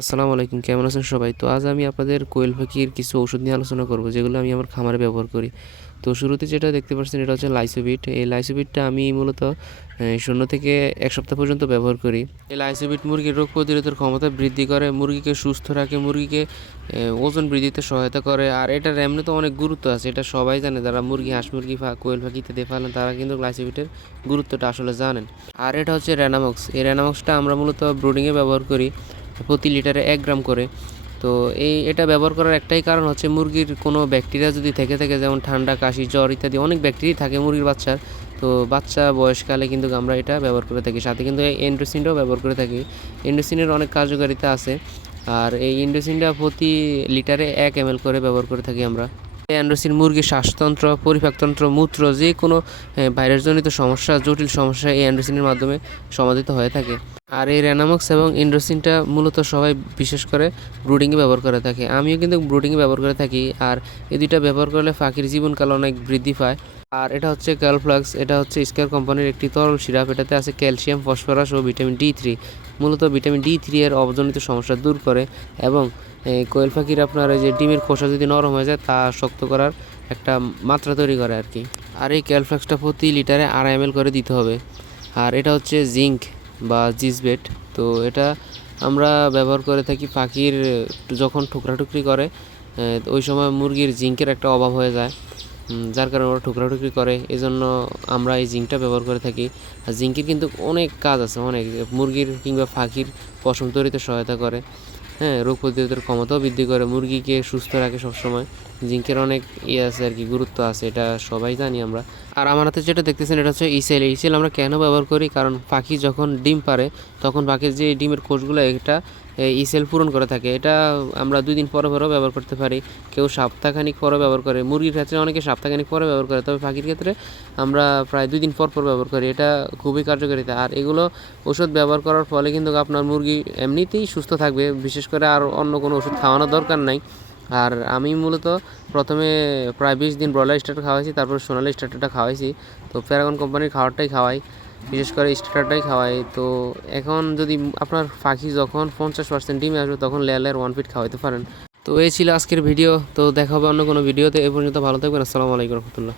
আসসালামু আলাইকুম, কেমন আছেন সবাই? তো আজ আমি আপনাদের কোয়েল পাখির কিছু ওষুধ নিয়ে আলোচনা করব, যেগুলো আমি আমার খামারে ব্যবহার করি। তো শুরুতে যেটা দেখতে পাচ্ছেন, এটা হচ্ছে লাইসোবিট। এই লাইসোবিটটা আমি মূলত শূন্য থেকে এক সপ্তাহ পর্যন্ত ব্যবহার করি। এই লাইসোবিট মুরগির রোগ প্রতিরোধের ক্ষমতা বৃদ্ধি করে, মুরগিকে সুস্থ রাখে, মুরগিকে ওজন বৃদ্ধিতে সহায়তা করে। আর এটার এমনি তো অনেক গুরুত্ব আছে, এটা সবাই জানে, যারা মুরগি, হাঁস মুরগি বা কোয়েল পাখি ইত্যাদি পালেন, তারা কিন্তু লাইসোবিটের গুরুত্বটা আসলে জানেন। আর এটা হচ্ছে র্যানামক্স এই র্যানামক্সটা আমরা মূলত ব্রুডিংয়ে ব্যবহার করি। প্রতি লিটারে এক গ্রাম করে। তো এই, এটা ব্যবহার করার একটাই কারণ হচ্ছে মুরগির কোনো ব্যাকটেরিয়া যদি থেকে থাকে যেমন ঠান্ডা, কাশি, জ্বর ইত্যাদি অনেক ব্যাকটেরিয়া থাকে মুরগির বাচ্চার। তো বাচ্চা বয়সকালে কিন্তু আমরা এটা ব্যবহার করে থাকি। সাথে কিন্তু এই এন্ড্রোসিনটাও ব্যবহার করে থাকি। এন্ড্রোসিনের অনেক কার্যকারিতা আছে। আর এই এন্ড্রোসিনটা প্রতি লিটারে এক এম করে ব্যবহার করে থাকি আমরা। অ্যান্ড্রোসিন মুরগির শ্বাসতন্ত্র, পরিপাকতন্ত্র, মূত্র যে কোনো ভাইরাসজনিত সমস্যা, জটিল সমস্যা এই অ্যান্ড্রোসিনের মাধ্যমে সমাধিত হয়ে থাকে। আর এই র্যানামক্স এবং ইন্ড্রোসিনটা মূলত সবাই বিশেষ করে ব্রুডিংয়ে ব্যবহার করে থাকে। আমিও কিন্তু ব্রুডিংয়ে ব্যবহার করে থাকি আর এই দুইটা ব্যবহার করলে পাখির জীবনকাল অনেক বৃদ্ধি পায়। আর এটা হচ্ছে ক্যালফ্লাক্স, এটা হচ্ছে স্কয়ার কোম্পানির একটি তরল সিরাপ, এটাতে আছে ক্যালসিয়াম, ফসফরাস ও ভিটামিন ডি থ্রি। মূলত ভিটামিন ডি থ্রি এর অবজনিত সমস্যা দূর করে এবং কোয়েল পাখির আপনার যে ডিমের খোসা যদি নরম হয়ে যায়, তা শক্ত করার একটা মাত্রা তৈরি করে আর কি। আর এই ক্যালফ্লাক্সটা প্রতি লিটারে আড়াই এম করে দিতে হবে। আর এটা হচ্ছে জিঙ্ক। বা জিসবেট, তো এটা আমরা ব্যবহার করে থাকি পাখির যখন ঠুকরাঠুকরি করে ওই সময় মুরগির জিঙ্কের একটা অভাব হয়ে যায় যার কারণে ওরা ঠুকরাঠুকরি করে এই জন্য আমরা এই জিঙ্কটা ব্যবহার করে থাকি। আর জিঙ্কের কিন্তু অনেক কাজ আছে, অনেক মুরগির কিংবা পাখির পশম তৈরিতে সহায়তা করে। হ্যাঁ রোগ প্রতিরোধের ক্ষমতাও বৃদ্ধি করে। মুরগিকে সুস্থ রাখে সবসময়। জিঙ্কের অনেক ইয়ে আছে আর কি, গুরুত্ব আছে, এটা সবাই জানি আমরা। আর আমার হাতে যেটা দেখতেছেন, এটা হচ্ছে ইসেল ইসেল আমরা কেন ব্যবহার করি? কারণ পাখি যখন ডিম পারে তখন পাখির যে ডিমের কোষগুলো, এটা ইসেল পূরণ করে থাকে। এটা আমরা দুই দিন পরে পরেও ব্যবহার করতে পারি। কেউ সপ্তাহখানিক পরে ব্যবহার করে। মুরগির ক্ষেত্রে অনেকে সপ্তাহখানিক পরে ব্যবহার করে। তবে পাখির ক্ষেত্রে আমরা প্রায় দুই দিন পর পর ব্যবহার করি। এটা খুবই কার্যকারিতা। আর এগুলো ওষুধ ব্যবহার করার ফলে কিন্তু আপনার মুরগি এমনিতেই সুস্থ থাকবে। বিশেষ করে আর অন্য কোনো ওষুধ খাওয়ানোর দরকার নাই। আর আমি মূলত প্রথমে প্রায় বিশ দিন ব্রয়লার স্টার্টার খাওয়াইছি, তারপর সোনালি স্টার্টারটা খাওয়াইছি। তো প্যারাগন কোম্পানির খাবারটাই খাওয়াই। বিশেষ করে স্টার্টারটাই খাওয়াই। তো এখন যদি আপনার পাখি যখন পঞ্চাশ পার্সেন্ট ডিমে আসবে, তখন লেয়ার ওয়ান ফিট খাওয়াইতে পারেন। তো এই ছিল আজকের ভিডিও তো দেখা হবে অন্য কোনো ভিডিওতে এ পর্যন্ত ভালো থাকবেন। আসসালামু আলাইকুম রহমতুল্লাহ।